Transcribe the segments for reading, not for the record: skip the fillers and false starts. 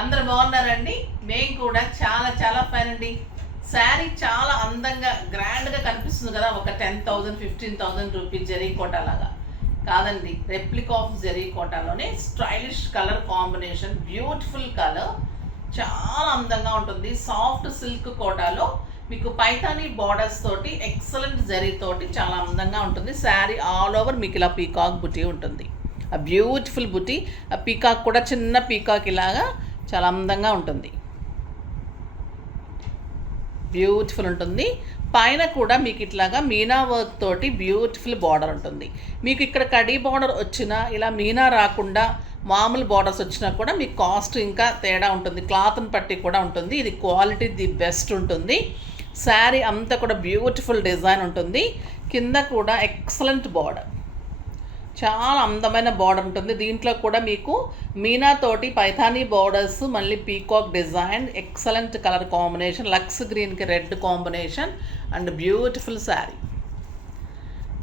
అందరు బాగున్నారండి. మేము కూడా చాలా చాలా ఫైన్ అండి. శారీ చాలా అందంగా గ్రాండ్గా కనిపిస్తుంది కదా, ఒక 10,000 15,000 రూపీస్ జరీ కోటా లాగా కాదండి. రెప్లిక్ ఆఫ్ జరీ కోటాలోనే stylish colour combination, beautiful colour, చాలా అందంగా ఉంటుంది. సాఫ్ట్ సిల్క్ కోటాలో మీకు పైథానీ బార్డర్స్ తోటి ఎక్సలెంట్ జరీ తోటి చాలా అందంగా ఉంటుంది. శారీ ఆల్ ఓవర్ మీకు ఇలా పీకాక్ బుటీ ఉంటుంది. ఆ బ్యూటిఫుల్ బుటీ, ఆ పీకాక్ కూడా చిన్న పీకాక్ ఇలాగా చాలా అందంగా ఉంటుంది. బ్యూటిఫుల్ ఉంటుంది. పైన కూడా మీకు ఇట్లాగా మీనా వర్క్ తోటి బ్యూటిఫుల్ బార్డర్ ఉంటుంది. మీకు ఇక్కడ కడీ బార్డర్ వచ్చినా, ఇలా మీనా రాకుండా మామూలు బార్డర్స్ వచ్చినా కూడా మీకు కాస్ట్ ఇంకా తేడా ఉంటుంది. క్లాత్ని బట్టి కూడా ఉంటుంది. ఇది క్వాలిటీ ది బెస్ట్ ఉంటుంది. శారీ అంతా కూడా బ్యూటిఫుల్ డిజైన్ ఉంటుంది. కింద కూడా ఎక్సలెంట్ బార్డర్, చాలా అందమైన బార్డర్ ఉంటుంది. దీంట్లో కూడా మీకు మీనా తోటి పైథానీ బార్డర్స్, మళ్ళీ peacock design, excellent colour combination, లక్స్ గ్రీన్కి red combination and beautiful saree.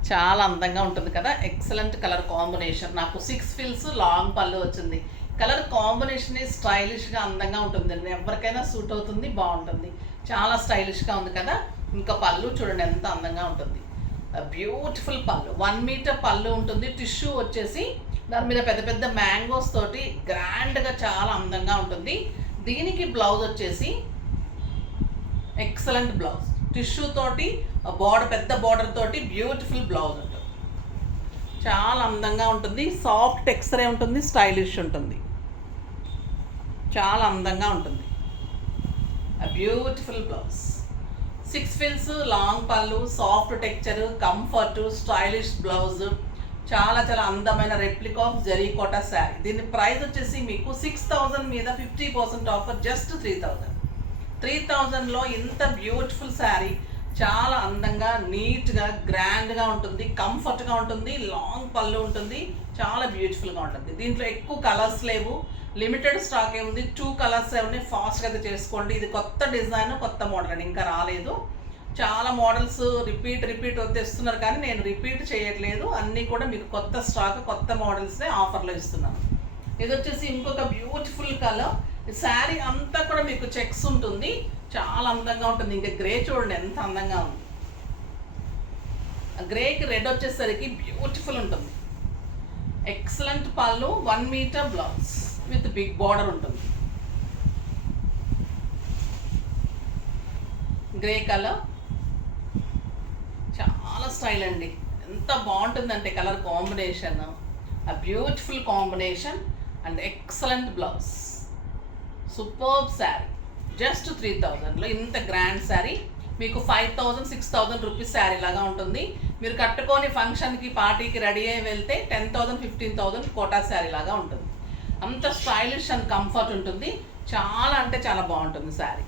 చాలా అందంగా ఉంటుంది కదా, ఎక్సలెంట్ కలర్ కాంబినేషన్. నాకు 6 ఫిల్స్ లాంగ్ పళ్ళు వచ్చింది. కలర్ కాంబినేషన్ స్టైలిష్గా అందంగా ఉంటుంది. ఎవరికైనా సూట్ అవుతుంది, బాగుంటుంది. చాలా స్టైలిష్గా ఉంది కదా. ఇంకా పళ్ళు చూడండి ఎంత అందంగా ఉంటుంది. బ్యూటిఫుల్ పళ్ళు, 1 మీటర్ పళ్ళు ఉంటుంది. టిష్యూ వచ్చేసి దాని మీద పెద్ద పెద్ద మ్యాంగోస్ తోటి గ్రాండ్గా చాలా అందంగా ఉంటుంది. దీనికి బ్లౌజ్ వచ్చేసి ఎక్సలెంట్ బ్లౌజ్, టిష్యూ తోటి బార్డర్, పెద్ద బార్డర్ తోటి బ్యూటిఫుల్ బ్లౌజ్ ఉంటుంది. చాలా అందంగా ఉంటుంది. సాఫ్ట్ టెక్స్చరే ఉంటుంది, స్టైలిష్ ఉంటుంది. చాలా అందంగా ఉంటుంది. బ్యూటిఫుల్ బ్లౌజ్, 6 ఫిల్స్ లాంగ్ పళ్ళు, soft texture, comfort, stylish blouse, చాలా చాలా అందమైన రెప్లిక్ ఆఫ్ జరీ కోటా శారీ. దీని ప్రైస్ వచ్చేసి మీకు 6,000 మీద 50% ఆఫర్, జస్ట్ 3,000. 3,000లో ఇంత బ్యూటిఫుల్ శారీ చాలా అందంగా, నీట్గా, గ్రాండ్గా ఉంటుంది. కంఫర్ట్గా ఉంటుంది. లాంగ్ పళ్ళు ఉంటుంది. చాలా బ్యూటిఫుల్గా ఉంటుంది. దీంట్లో ఎక్కువ కలర్స్ లేవు, లిమిటెడ్ స్టాక్ ఏముంది. 2 కలర్స్ ఉన్నాయి. ఫాస్ట్గా అయితే చేసుకోండి. ఇది కొత్త డిజైన్, కొత్త మోడల్ అండి, ఇంకా రాలేదు. చాలా మోడల్స్ రిపీట్ తెస్తున్నారు, కానీ నేను రిపీట్ చేయట్లేదు. అన్నీ కూడా మీకు కొత్త స్టాక్, కొత్త మోడల్సే ఆఫర్లో ఇస్తున్నాను. ఇది వచ్చేసి ఇంకొక బ్యూటిఫుల్ కలర్. శారీ అంతా కూడా మీకు చెక్స్ ఉంటుంది. చాలా అందంగా ఉంటుంది. ఇంకా గ్రే చూడండి ఎంత అందంగా ఉంది. గ్రేకి రెడ్ వచ్చేసరికి బ్యూటిఫుల్ ఉంటుంది. ఎక్సలెంట్ పళ్ళు, 1 metre blouse with big border ఉంటుంది. గ్రే కలర్ చాలా స్టైల్ అండి. ఎంత బాగుంటుందంటే కలర్ కాంబినేషన్, ఆ beautiful combination and excellent blouse. Superb saree, just 3,000లో ఇంత గ్రాండ్ శారీ మీకు 5,000 6,000 రూపీస్ శారీ లాగా ఉంటుంది. మీరు కట్టుకొని ఫంక్షన్కి, పార్టీకి రెడీ అయ్యి వెళ్తే 10,000 15,000 కోటా శారీ లాగా ఉంటుంది. అంత స్టైలిష్ అండ్ కంఫర్ట్ ఉంటుంది. చాలా అంటే చాలా బాగుంటుంది శారీ.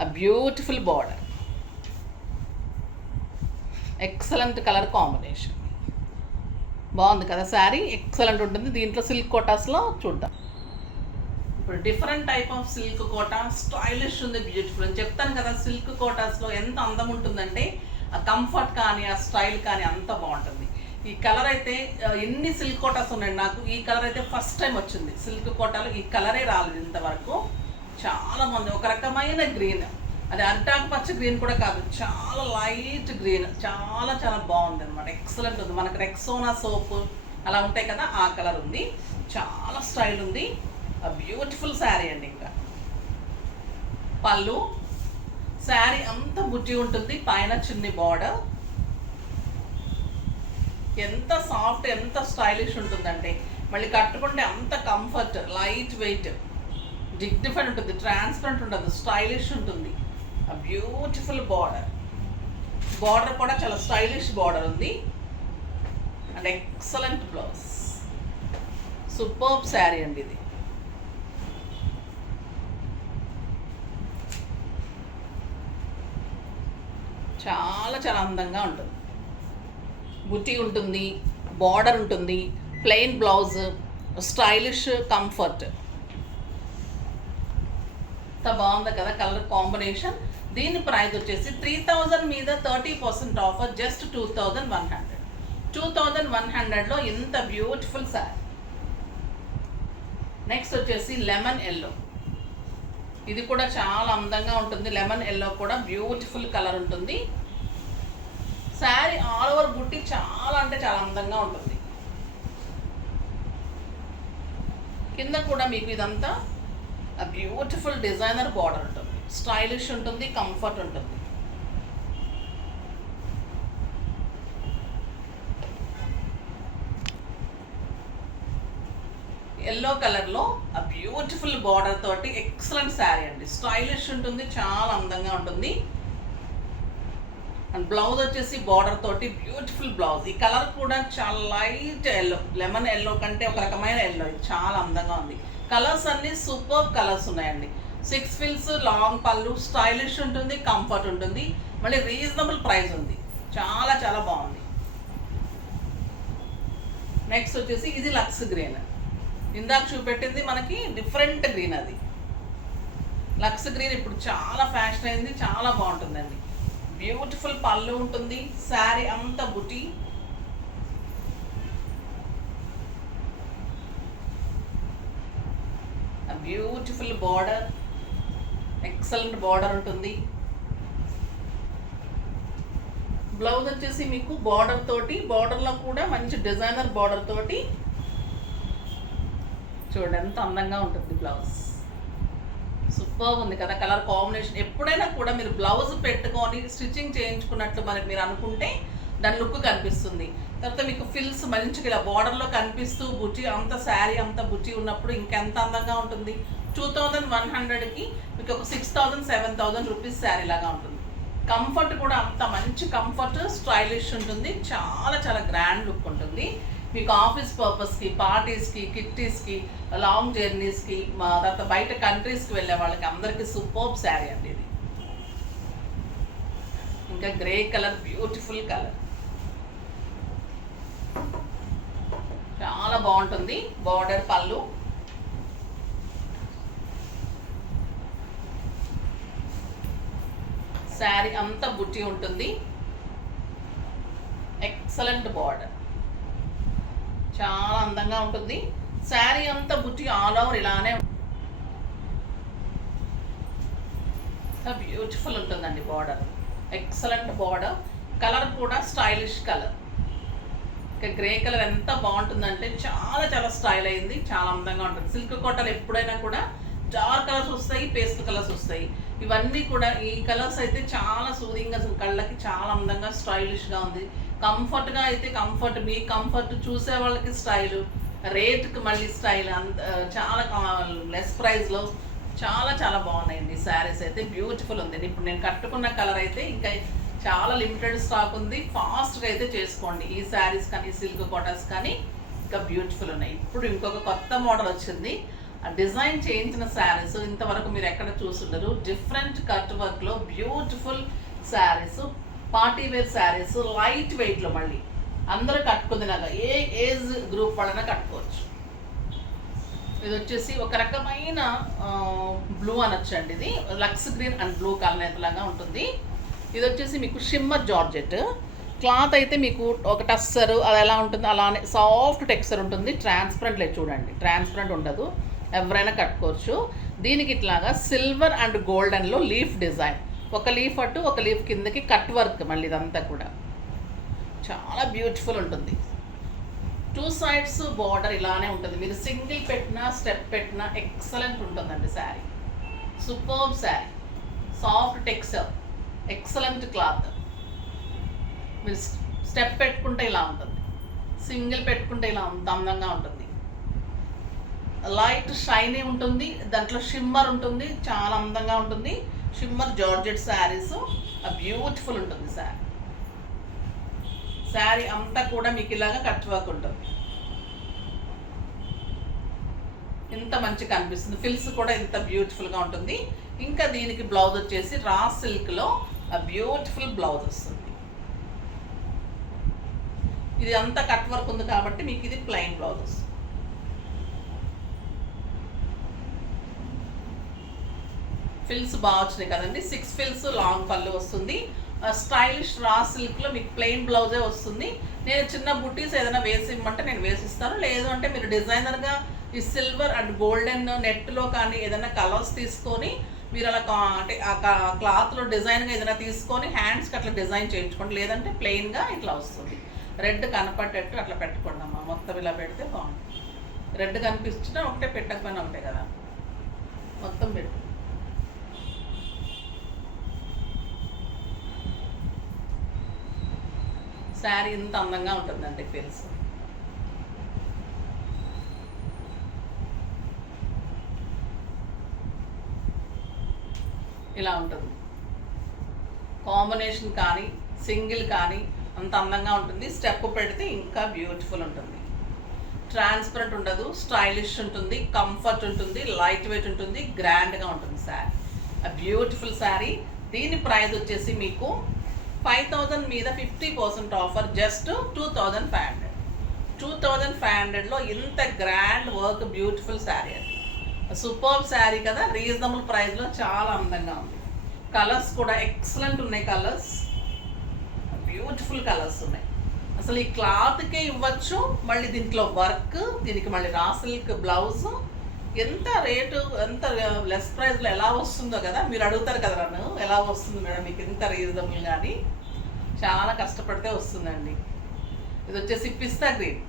ఆ beautiful border, excellent colour combination, బాగుంది కదా శారీ. ఎక్సలెంట్ ఉంటుంది. దీంట్లో సిల్క్ కోటాస్లో చూద్దాం. ఇప్పుడు different type of silk Kota, stylish ఉంది, బ్యూటిఫుల్ అని చెప్తాను కదా. సిల్క్ కోటాస్లో ఎంత అందం ఉంటుందంటే ఆ కంఫర్ట్ కానీ, ఆ స్టైల్ కానీ అంత బాగుంటుంది. ఈ కలర్ అయితే ఎన్ని సిల్క్ కోటాస్ ఉన్నాయండి. నాకు ఈ కలర్ అయితే ఫస్ట్ టైం వచ్చింది. సిల్క్ కోటాలో ఈ కలరే రాలేదు ఇంతవరకు. చాలా మంది ఒక రకమైన గ్రీన్, అది అరిటాకు పచ్చ గ్రీన్ కూడా కాదు, చాలా లైట్ గ్రీన్, చాలా చాలా బాగుంది అనమాట. ఎక్సలెంట్ ఉంది. మనకు రెక్సోనా సోప్ అలా ఉంటాయి కదా, ఆ కలర్ ఉంది. చాలా స్టైల్ ఉంది. బ్యూటిఫుల్ శారీ అండి. ఇంకా పళ్ళు, శారీ అంతా బుట్టి ఉంటుంది. పైన చిన్ని బార్డర్, ఎంత సాఫ్ట్, ఎంత స్టైలిష్ ఉంటుందంటే మళ్ళీ కట్టుకుంటే అంత కంఫర్ట్, లైట్ వెయిట్, డిగ్నిఫైడ్ ఉంటుంది. ట్రాన్స్పరెంట్ ఉండదు, స్టైలిష్ ఉంటుంది. ఆ బ్యూటిఫుల్ బార్డర్, బార్డర్ కూడా చాలా స్టైలిష్ బార్డర్ ఉంది. And excellent blouse. Superb sari అండి ఇది. చాలా చాలా అందంగా ఉంటుంది. బుట్టి ఉంటుంది, బార్డర్ ఉంటుంది, ప్లెయిన్ బ్లౌజ్, స్టైలిష్, కంఫర్ట్. ఎంత బాగుంది కదా కలర్ కాంబినేషన్. దీని ప్రైస్ వచ్చేసి 3,000 మీద 30% ఆఫర్, జస్ట్ 2,100. 2,100లో ఇంత బ్యూటిఫుల్ శారీ. నెక్స్ట్ వచ్చేసి లెమన్ ఎల్లో. ఇది కూడా చాలా అందంగా ఉంటుంది. లెమన్ ఎల్లో కూడా బ్యూటిఫుల్ కలర్ ఉంటుంది. శారీ ఆల్ ఓవర్ బుట్టి చాలా అంటే చాలా అందంగా ఉంటుంది. కింద కూడా మీకు ఇదంతా బ్యూటిఫుల్ డిజైనర్ బార్డర్ ఉంటుంది. స్టైలిష్ ఉంటుంది, కంఫర్ట్ ఉంటుంది. ఎల్లో కలర్లో ఆ బ్యూటిఫుల్ బార్డర్ తోటి ఎక్సలెంట్ శారీ అండి. స్టైలిష్ ఉంటుంది, చాలా అందంగా ఉంటుంది. అండ్ బ్లౌజ్ వచ్చేసి బార్డర్ తోటి బ్యూటిఫుల్ బ్లౌజ్. ఈ కలర్ కూడా చాలా లైట్ ఎల్లో, లెమన్ ఎల్లో కంటే ఒక రకమైన ఎల్లో. ఇది చాలా అందంగా ఉంది. కలర్స్ అన్నీ సూపర్ కలర్స్ ఉన్నాయండి. 6 ఫిల్స్, లాంగ్ పళ్ళు, స్టైలిష్ ఉంటుంది, కంఫర్ట్ ఉంటుంది, మళ్ళీ రీజనబుల్ ప్రైస్ ఉంది. చాలా చాలా బాగుంది. నెక్స్ట్ వచ్చేసి ఇది లక్స్ గ్రీన్. ఇందాక చూపెట్టింది మనకి డిఫరెంట్ గ్రీన్. అది లక్స్ గ్రీన్ ఇప్పుడు చాలా ఫ్యాషన్ అయింది, చాలా బాగుంటుందండి. బ్యూటిఫుల్ పళ్ళు ఉంటుంది. శారీ అంతా బుటీ. బ్యూటిఫుల్ బార్డర్, ఎక్సలెంట్ బార్డర్ ఉంటుంది. బ్లౌజ్ వచ్చేసి మీకు బార్డర్ తోటి, బార్డర్లో కూడా మంచి డిజైనర్ బార్డర్ తోటి చూడండి ఎంత అందంగా ఉంటుంది. బ్లౌజ్ సూపర్ ఉంది కదా. కలర్ కాంబినేషన్ ఎప్పుడైనా కూడా మీరు బ్లౌజ్ పెట్టుకొని స్టిచ్చింగ్ చేయించుకున్నట్లు మరి మీరు అనుకుంటే దాని లుక్ కనిపిస్తుంది. తర్వాత మీకు ఫిల్స్ మంచిగా ఇలా బార్డర్లో కనిపిస్తూ బుట్టి అంత శారీ అంత బుట్టి ఉన్నప్పుడు ఇంకెంత అందంగా ఉంటుంది. 2100కి మీకు ఒక 6000, 7000 రూపీస్ శారీ లాగా ఉంటుంది. కంఫర్ట్ కూడా అంత మంచి కంఫర్ట్, స్టైలిష్ ఉంటుంది. చాలా చాలా గ్రాండ్ లుక్ ఉంటుంది. మీకు ఆఫీస్ పర్పస్కి, పార్టీస్కి, కిట్టీస్కి, లాంగ్ జర్నీస్కి, తర్వాత బయట కంట్రీస్కి వెళ్ళే వాళ్ళకి అందరికీ సూపర్బ్ శారీ అండి ఇది. ఇంకా గ్రే కలర్, బ్యూటిఫుల్ కలర్, చాలా బాగుంటుంది. బార్డర్, పళ్ళు, శారీ అంతా బుట్టి ఉంటుంది. ఎక్సలెంట్ బార్డర్, చాలా అందంగా ఉంటుంది. శారీ అంతా బుట్టి ఆల్ ఓవర్ ఇలానే బ్యూటిఫుల్ ఉంటుందండి. Border excellent border. కలర్ కూడా స్టైలిష్ కలర్. ఇంకా గ్రే కలర్ ఎంత బాగుంటుందంటే చాలా చాలా స్టైల్ అయింది, చాలా అందంగా ఉంటుంది. సిల్క్ కోటలు ఎప్పుడైనా కూడా డార్క్ కలర్స్ వస్తాయి, పేస్టల్ కలర్స్ వస్తాయి. ఇవన్నీ కూడా ఈ కలర్స్ అయితే చాలా సూదింగ్గా, కళ్ళకి చాలా అందంగా స్టైలిష్గా ఉంది. కంఫర్ట్గా అయితే కంఫర్ట్, మీ కంఫర్ట్, చూసే వాళ్ళకి స్టైలు, రేట్కి మళ్ళీ స్టైల్, అంత చాలా లెస్ ప్రైస్లో చాలా చాలా బాగున్నాయండి. శారీస్ అయితే బ్యూటిఫుల్ ఉంది. ఇప్పుడు నేను కట్టుకున్న కలర్ అయితే ఇంకా చాలా లిమిటెడ్ స్టాక్ ఉంది. ఫాస్ట్గా అయితే చేసుకోండి. ఈ శారీస్ కానీ, సిల్క్ కాటన్స్ కానీ ఇంకా బ్యూటిఫుల్ ఉన్నాయి. ఇప్పుడు ఇంకొక కొత్త మోడల్ వచ్చింది. ఆ డిజైన్ చేయించిన శారీస్ ఇంతవరకు మీరు ఎక్కడ చూసుండరు. డిఫరెంట్ కట్ వర్క్లో beautiful saris, party wear saris, light వెయిట్లో, మళ్ళీ అందరూ కట్టుకుందిలాగా ఏ ఏజ్ గ్రూప్ వాళ్ళైనా కట్టుకోవచ్చు. ఇది వచ్చేసి ఒక రకమైన బ్లూ అనొచ్చండి. ఇది లక్స్ గ్రీన్ అండ్ బ్లూ కలర్ లాగా ఉంటుంది. ఇది వచ్చేసి మీకు షిమ్మర్ జార్జెట్ క్లాత్ అయితే మీకు ఒక టస్సర్ అది ఎలా ఉంటుంది అలానే సాఫ్ట్ టెక్స్చర్ ఉంటుంది. ట్రాన్స్పరెంట్ లేదు చూడండి, ట్రాన్స్పరెంట్ ఉండదు, ఎవరైనా కట్టుకోవచ్చు. దీనికి ఇట్లాగా సిల్వర్ అండ్ గోల్డెన్లో లీఫ్ డిజైన్, ఒక లీఫ్ అటు ఒక లీఫ్ కిందకి కట్ వర్క్, మళ్ళీ ఇదంతా కూడా చాలా బ్యూటిఫుల్ ఉంటుంది. 2 సైడ్స్ బార్డర్ ఇలానే ఉంటుంది. మీరు సింగిల్ పెట్టినా స్టెప్ పెట్టినా ఎక్సలెంట్ ఉంటుందండి sari. Superb sari, soft texture, excellent cloth. మీరు స్టెప్ పెట్టుకుంటే ఇలా ఉంటుంది, సింగిల్ పెట్టుకుంటే ఇలా అందంగా ఉంటుంది. లైట్ షైనీ ఉంటుంది, దాంట్లో షిమ్మర్ ఉంటుంది, చాలా అందంగా ఉంటుంది. షిమ్మర్ జార్జెట్ శారీస్ బ్యూటిఫుల్ ఉంటుంది శారీ. శారీ అంతా కూడా మీకు ఇలాగా కట్ వర్క్ ఉంటుంది. ఇంత మంచిగా కనిపిస్తుంది. ఫిల్స్ కూడా ఇంత బ్యూటిఫుల్గా ఉంటుంది. ఇంకా దీనికి బ్లౌజ్ వచ్చేసి రా సిల్క్లో బ్యూటిఫుల్ బ్లౌజ్ వస్తుంది. ఇది అంతా కట్ వర్క్ ఉంది కాబట్టి మీకు ఇది ప్లెయిన్ బ్లౌజ్ వస్తుంది. ఫిల్స్ బాగా వచ్చినాయి కదండి. 6 ఫిల్స్, లాంగ్ పళ్ళు వస్తుంది. స్టైలిష్ రా సిల్క్లో మీకు ప్లెయిన్ బ్లౌజే వస్తుంది. నేను చిన్న బుటీస్ ఏదైనా వేసి ఇమ్మంటే నేను వేసిస్తాను, లేదు అంటే మీరు డిజైనర్గా ఈ సిల్వర్ అండ్ గోల్డెన్ నెట్లో కానీ ఏదైనా కలర్స్ తీసుకొని మీరు అలా అంటే ఆ క్లాత్లో డిజైన్గా ఏదైనా తీసుకొని హ్యాండ్స్కి అట్లా డిజైన్ చేయించుకోండి, లేదంటే ప్లెయిన్గా ఇట్లా వస్తుంది. రెడ్ కనపడేట్టు అట్లా పెట్టుకోండి అమ్మ, మొత్తం ఇలా పెడితే బాగుంటుంది. రెడ్ కనిపించినా ఒకటే, పెట్టకపోయినా ఒకటే కదా, మొత్తం పెట్టు. శారీ ఇంత అందంగా ఉంటుందండి తెలుసు. ఇలా ఉంటుంది కాంబినేషన్ కానీ సింగిల్ కానీ అంత అందంగా ఉంటుంది. స్టెప్ పెడితే ఇంకా బ్యూటిఫుల్ ఉంటుంది. ట్రాన్స్పరెంట్ ఉండదు, స్టైలిష్ ఉంటుంది, కంఫర్ట్ ఉంటుంది, లైట్ వెయిట్ ఉంటుంది, గ్రాండ్గా ఉంటుంది శారీ. బ్యూటిఫుల్ శారీ. దీని ప్రైస్ వచ్చేసి మీకు 5000 మీద 50% ఆఫర్, జస్ట్ 2500. 2500లో ఇంత గ్రాండ్ వర్క్ బ్యూటిఫుల్ శారీ అది. సూపర్ శారీ కదా, రీజనబుల్ ప్రైస్లో చాలా అందంగా ఉంది. కలర్స్ కూడా ఎక్సలెంట్ ఉన్నాయి, కలర్స్ బ్యూటిఫుల్ కలర్స్ ఉన్నాయి. అసలు ఈ క్లాత్కే ఇవ్వచ్చు, మళ్ళీ దీంట్లో వర్క్, దీనికి మళ్ళీ రా సిల్క్ బ్లౌజ్. ఎంత రేటు, ఎంత లెస్ ప్రైస్లో ఎలా వస్తుందో కదా, మీరు అడుగుతారు కదా నన్ను ఎలా వస్తుంది మేడం మీకు ఇంత రీజనబుల్. కానీ చాలా కష్టపడితే వస్తుందండి. ఇది వచ్చేసి పిస్తా గ్రీన్,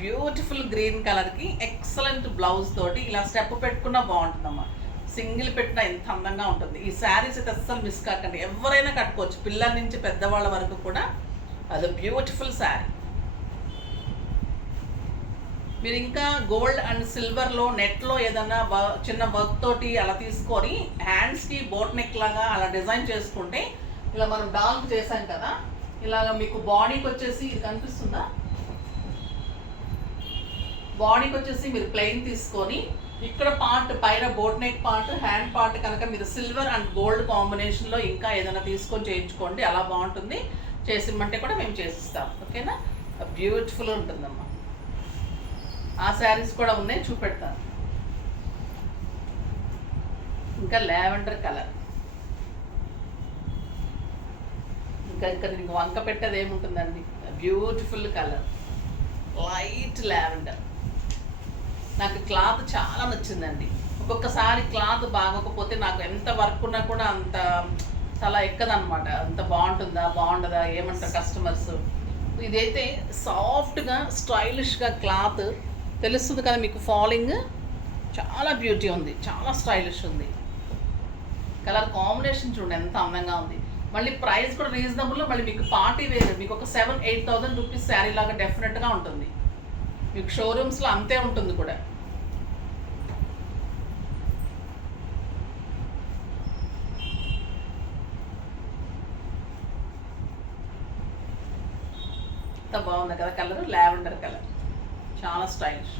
బ్యూటిఫుల్ గ్రీన్ కలర్కి ఎక్సలెంట్ బ్లౌజ్ తోటి ఇలా స్టెప్ పెట్టుకున్నా బాగుంటుందమ్మా. సింగిల్ పెట్టినా ఎంత అందంగా ఉంటుంది. ఈ శారీస్ అయితే అస్సలు మిస్ కాకండి, ఎవరైనా కట్టుకోవచ్చు, పిల్లల నుంచి పెద్దవాళ్ళ వరకు కూడా. అది బ్యూటిఫుల్ శారీ. మీరు ఇంకా గోల్డ్ అండ్ సిల్వర్లో నెట్లో ఏదైనా చిన్న వర్క్ తోటి అలా తీసుకొని హ్యాండ్స్కి బోట్ నెక్ లాగా అలా డిజైన్ చేసుకుంటే, ఇలా మనం డాల్క్ చేసాం కదా, ఇలాగ మీకు బాడీకి వచ్చేసి ఇది కనిపిస్తుందా, బాడీకి వచ్చేసి మీరు ప్లెయిన్ తీసుకొని ఇక్కడ పార్ట్ పైన boat neck part, hand part కనుక మీరు సిల్వర్ అండ్ గోల్డ్ కాంబినేషన్లో ఇంకా ఏదైనా తీసుకొని చేయించుకోండి, అలా బాగుంటుంది. చేసిమ్మంటే కూడా మేము చేసిస్తాం, ఓకేనా. బ్యూటిఫుల్ ఉంటుందమ్మా. ఆ శారీస్ కూడా ఉన్నాయి, చూపెడతాను. ఇంకా లావెండర్ కలర్, ఇంకా దీనికి వంక పెట్టేది ఏముంటుందండి, బ్యూటిఫుల్ కలర్, లైట్ లావెండర్. నాకు క్లాత్ చాలా నచ్చిందండి. ఒక్కొక్కసారి క్లాత్ బాగోకపోతే నాకు ఎంత వర్క్ ఉన్నా కూడా అంత తల ఎక్కదనమాట. అంత బాగుంటుందా ఏమంటారు కస్టమర్స్. ఇదైతే సాఫ్ట్గా స్టైలిష్గా క్లాత్ తెలుస్తుంది కదా మీకు, ఫాలింగ్ చాలా బ్యూటీ ఉంది, చాలా స్టైలిష్ ఉంది. కలర్ కాంబినేషన్ చూడండి ఎంత అందంగా ఉంది. మళ్ళీ ప్రైస్ కూడా రీజనబుల్. మళ్ళీ మీకు పార్టీ వేర్, మీకు ఒక 7,000-8,000 రూపీస్ శారీ లాగా డెఫినెట్గా ఉంటుంది. మీకు షోరూమ్స్లో అంతే ఉంటుంది కూడా. ఎంత బాగుంది కదా కలర్, లావెండర్ కలర్, చాలా స్టైలిష్.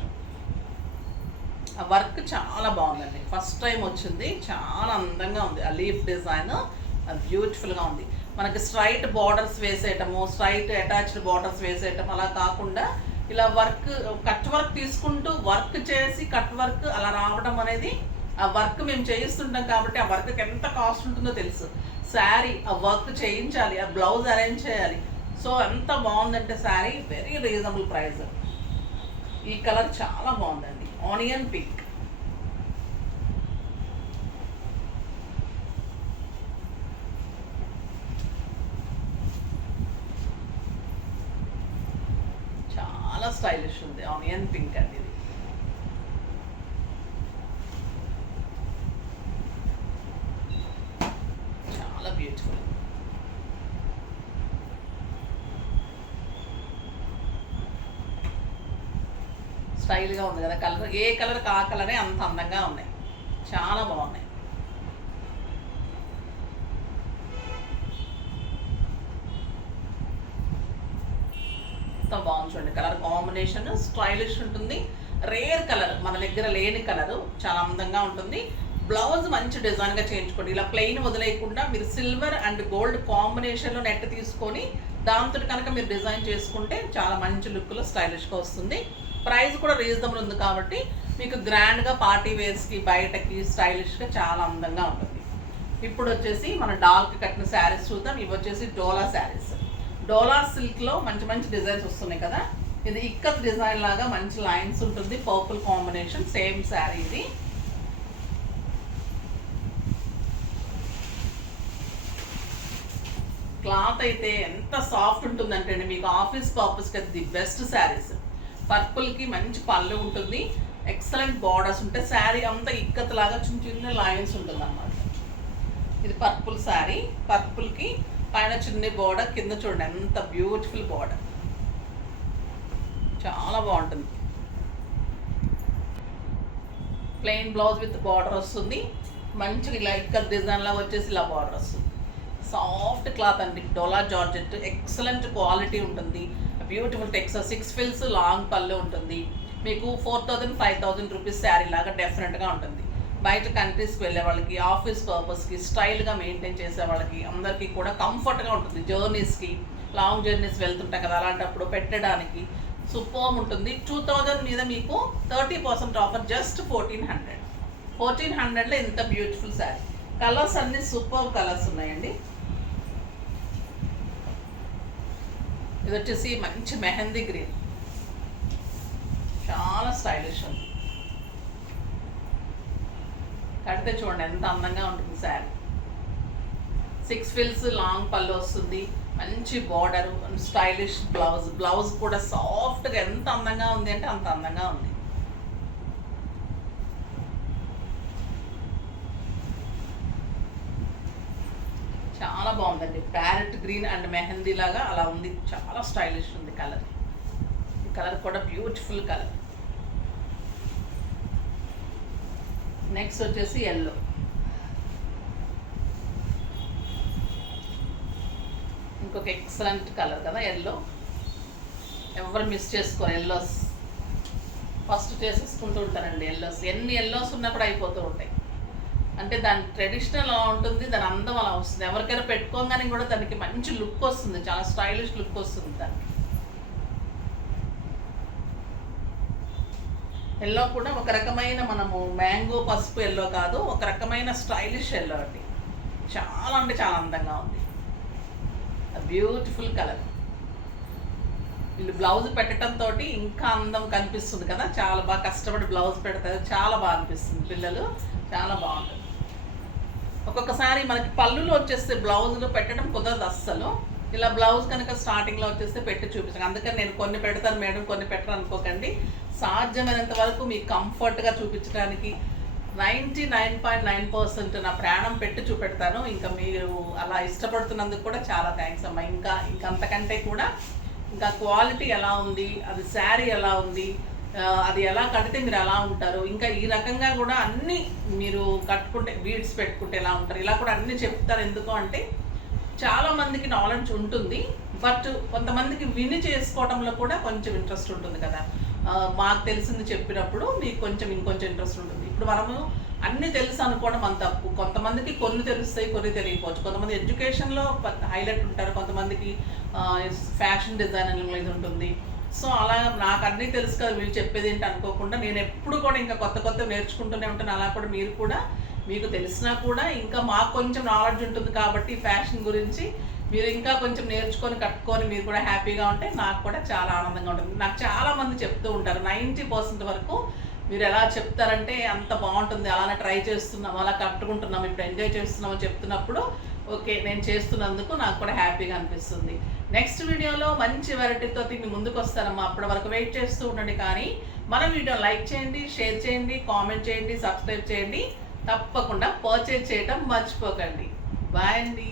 ఆ వర్క్ చాలా బాగుందండి, ఫస్ట్ టైం వచ్చింది, చాలా అందంగా ఉంది. ఆ లీఫ్ డిజైన్ బ్యూటిఫుల్గా ఉంది. మనకి స్ట్రైట్ బార్డర్స్ వేసేయటము, స్ట్రైట్ అటాచ్డ్ బార్డర్స్ వేసేయటం అలా కాకుండా ఇలా వర్క్, కట్ వర్క్ తీసుకుంటూ వర్క్ చేసి కట్ వర్క్ అలా రావడం అనేది, ఆ వర్క్ మేము చేయిస్తుంటాం కాబట్టి ఆ వర్క్కి ఎంత కాస్ట్ ఉంటుందో తెలుసు. శారీ ఆ వర్క్ చేయించాలి, ఆ బ్లౌజ్ అరేంజ్ చేయాలి. సో ఎంత బాగుందంటే శారీ, వెరీ రీజనబుల్ ప్రైస్. ఈ కలర్ చాలా బాగుందండి, ఆనియన్ పింక్. చాలా స్టైలిష్ ఉంది, ఆనియన్ పింక్ అండి ఇది. చాలా బ్యూటిఫుల్. స్టైల్గా ఉంది కదా కలర్, ఏ కలర్ ఆ కలరే అంత అందంగా ఉన్నాయి, చాలా బాగున్నాయి. ఎంత బాగుంది చూడండి, కలర్ కాంబినేషన్ స్టైలిష్ ఉంటుంది. రేర్ కలర్, మన దగ్గర లేని కలరు, చాలా అందంగా ఉంటుంది. బ్లౌజ్ మంచి డిజైన్గా చేయించుకోండి. ఇలా ప్లెయిన్ వదిలేయకుండా మీరు సిల్వర్ అండ్ గోల్డ్ కాంబినేషన్లో నెట్ తీసుకొని దాంతో కనుక మీరు డిజైన్ చేసుకుంటే చాలా మంచి లుక్లో స్టైలిష్గా వస్తుంది. ప్రైస్ కూడా రీజనబుల్ ఉంది కాబట్టి మీకు గ్రాండ్గా పార్టీ వేర్స్కి బయటకి స్టైలిష్గా చాలా అందంగా ఉంటుంది. ఇప్పుడు వచ్చేసి మన డాల్కి కట్టిన శారీస్ చూద్దాం. ఇవి వచ్చేసి డోలా శారీస్. డోలా సిల్క్లో మంచి మంచి డిజైన్స్ వస్తున్నాయి కదా. ఇది ఇక్కత్ డిజైన్ లాగా మంచి లైన్స్ ఉంటుంది, పర్పుల్ కాంబినేషన్, సేమ్ శారీ ఇది. క్లాత్ అయితే ఎంత సాఫ్ట్ ఉంటుందంటే అండి, మీకు ఆఫీస్ పర్పస్కి అది ది బెస్ట్ శారీస్. పర్పుల్కి మంచి పళ్ళు ఉంటుంది, ఎక్సలెంట్ బార్డర్స్ ఉంటాయి, శారీ అంతా ఇక్కత్ లాగా చిన్న చిన్న లైన్స్ ఉంటుంది అన్నమాట. ఇది పర్పుల్ శారీ, పర్పుల్కి పైన చిన్న బార్డర్, కింద చూడండి ఎంత బ్యూటిఫుల్ బార్డర్, చాలా బాగుంటుంది. ప్లెయిన్ బ్లౌజ్ విత్ బార్డర్ వస్తుంది, మంచిగా ఇలా ఇక్కడ డిజైన్ లాగా వచ్చేసి ఇలా బార్డర్ వస్తుంది. సాఫ్ట్ క్లాత్ అండి, డోలా జార్జెట్, ఎక్సలెంట్ క్వాలిటీ ఉంటుంది, బ్యూటిఫుల్ టెక్స్చర్, 6 ఫిల్స్ లాంగ్ పళ్ళు ఉంటుంది. మీకు 4000-5000 రూపీస్ శారీ లాగా డెఫినెట్గా ఉంటుంది. బయట కంట్రీస్కి వెళ్ళే వాళ్ళకి, ఆఫీస్ పర్పస్కి, స్టైల్గా మెయింటైన్ చేసే వాళ్ళకి అందరికీ కూడా కంఫర్ట్గా ఉంటుంది. జర్నీస్కి, లాంగ్ జర్నీస్ వెళ్తుంటాం కదా, అలాంటప్పుడు పెట్టడానికి సూపర్ ఉంటుంది. 2000 మీద మీకు 30% ఆఫర్, జస్ట్ 1400లో ఇంత బ్యూటిఫుల్ శారీ. కలర్స్ అన్నీ సూపర్ కలర్స్ ఉన్నాయండి. ఇది వచ్చేసి మంచి మెహందీ గ్రీన్, చాలా స్టైలిష్ ఉంది. కడితే చూడండి ఎంత అందంగా ఉంటుంది శారీ. 6 ఫిల్స్ లాంగ్ పళ్ళు వస్తుంది, మంచి బార్డర్, స్టైలిష్ బ్లౌజ్, బ్లౌజ్ కూడా సాఫ్ట్గా ఎంత అందంగా ఉంది అంటే అంత అందంగా ఉంది. చాలా బాగుందండి, ప్యారెట్ గ్రీన్ అండ్ మెహందీ లాగా అలా ఉంది, చాలా స్టైలిష్ ఉంది కలర్. ఈ కలర్ కూడా బ్యూటిఫుల్ కలర్. నెక్స్ట్ వచ్చేసి ఎల్లో, ఇంకొక ఎక్సలెంట్ కలర్ కదా ఎల్లో, ఎవరు మిస్ చేసుకోరు. ఎల్లోస్ ఫస్ట్ చేసేసుకుంటూ ఉంటారండి. ఎల్లోస్ ఎన్ని ఎల్లోస్ ఉన్నా కూడా అయిపోతూ ఉంటాయి. అంటే దాని ట్రెడిషనల్ అలా ఉంటుంది, దాని అందం అలా వస్తుంది. ఎవరికైనా పెట్టుకోగానే కూడా దానికి మంచి లుక్ వస్తుంది, చాలా స్టైలిష్ లుక్ వస్తుంది దానికి. ఎల్లో కూడా ఒక రకమైన, మనము మ్యాంగో పసుపు ఎల్లో కాదు, ఒక రకమైన స్టైలిష్ ఎల్లో అండి. చాలా అంటే చాలా అందంగా ఉంది, బ్యూటిఫుల్ కలర్. వీళ్ళు బ్లౌజ్ పెట్టడంతో ఇంకా అందం కనిపిస్తుంది కదా, చాలా బాగా కష్టపడి బ్లౌజ్ పెడతారు, చాలా బాగా అనిపిస్తుంది. పిల్లలు చాలా బాగుంటుంది. ఒక్కొక్కసారి మనకి పళ్ళులో వచ్చేస్తే బ్లౌజులు పెట్టడం కుదరదు అస్సలు. ఇలా బ్లౌజ్ కనుక స్టార్టింగ్లో వచ్చేస్తే పెట్టి చూపించాను. అందుకని నేను కొన్ని పెడతాను మేడం, కొన్ని పెట్టరు అనుకోకండి. సాధ్యమైనంత వరకు మీకు కంఫర్ట్గా చూపించడానికి 99.9% నా ప్రాణం పెట్టి చూపెడతాను. ఇంకా మీరు అలా ఇష్టపడుతున్నందుకు కూడా చాలా థ్యాంక్స్ అమ్మా. ఇంకా అంతకంటే కూడా ఇంకా క్వాలిటీ ఎలా ఉంది, అది శారీ ఎలా ఉంది, అది ఎలా కడితే మీరు ఎలా ఉంటారు, ఇంకా ఈ రకంగా కూడా అన్నీ మీరు కట్టుకుంటే, బీడ్స్ పెట్టుకుంటే ఎలా ఉంటారు, ఇలా కూడా అన్నీ చెప్తారు. ఎందుకు అంటే చాలామందికి నాలెడ్జ్ ఉంటుంది, బట్ కొంతమందికి విని చేసుకోవడంలో కూడా కొంచెం ఇంట్రెస్ట్ ఉంటుంది కదా. మాకు తెలిసింది చెప్పినప్పుడు మీకు కొంచెం ఇంకొంచెం ఇంట్రెస్ట్ ఉంటుంది. ఇప్పుడు మనము అన్నీ తెలుసు అనుకోవడం అంత తప్పు. కొంతమందికి కొన్ని తెలుస్తాయి, కొన్ని తెలియకపోవచ్చు. కొంతమంది ఎడ్యుకేషన్లో హైలైట్ ఉంటారు, కొంతమందికి ఫ్యాషన్ డిజైనింగ్ ఇది ఉంటుంది. సో అలా నాకు అన్నీ తెలుసు కదా మీరు చెప్పేది ఏంటి అనుకోకుండా, నేను ఎప్పుడు కూడా ఇంకా కొత్త నేర్చుకుంటూనే ఉంటాను. అలా కూడా మీరు కూడా, మీకు తెలిసినా కూడా ఇంకా మాకు కొంచెం నాలెడ్జ్ ఉంటుంది కాబట్టి ఫ్యాషన్ గురించి మీరు ఇంకా కొంచెం నేర్చుకొని కట్టుకొని మీరు కూడా హ్యాపీగా ఉంటే నాకు కూడా చాలా ఆనందంగా ఉంటుంది. నాకు చాలామంది చెప్తూ ఉంటారు, 90% వరకు మీరు ఎలా చెప్తారంటే అంత బాగుంటుంది, అలానే ట్రై చేస్తున్నాం, అలా కట్టుకుంటున్నాం, ఇప్పుడు ఎంజాయ్ చేస్తున్నామని చెప్తున్నప్పుడు ఓకే నేను చేస్తున్నందుకు నాకు కూడా హ్యాపీగా అనిపిస్తుంది. నెక్స్ట్ వీడియోలో మంచి వెరైటీతో మీ ముందుకు వస్తానమ్మా. అప్పటి వరకు వెయిట్ చేస్తూ ఉండండి. కానీ మన వీడియో లైక్ చేయండి, షేర్ చేయండి, కామెంట్ చేయండి, సబ్స్క్రైబ్ చేయండి. తప్పకుండా పర్చేజ్ చేయడం మర్చిపోకండి. బాయ్ అండి.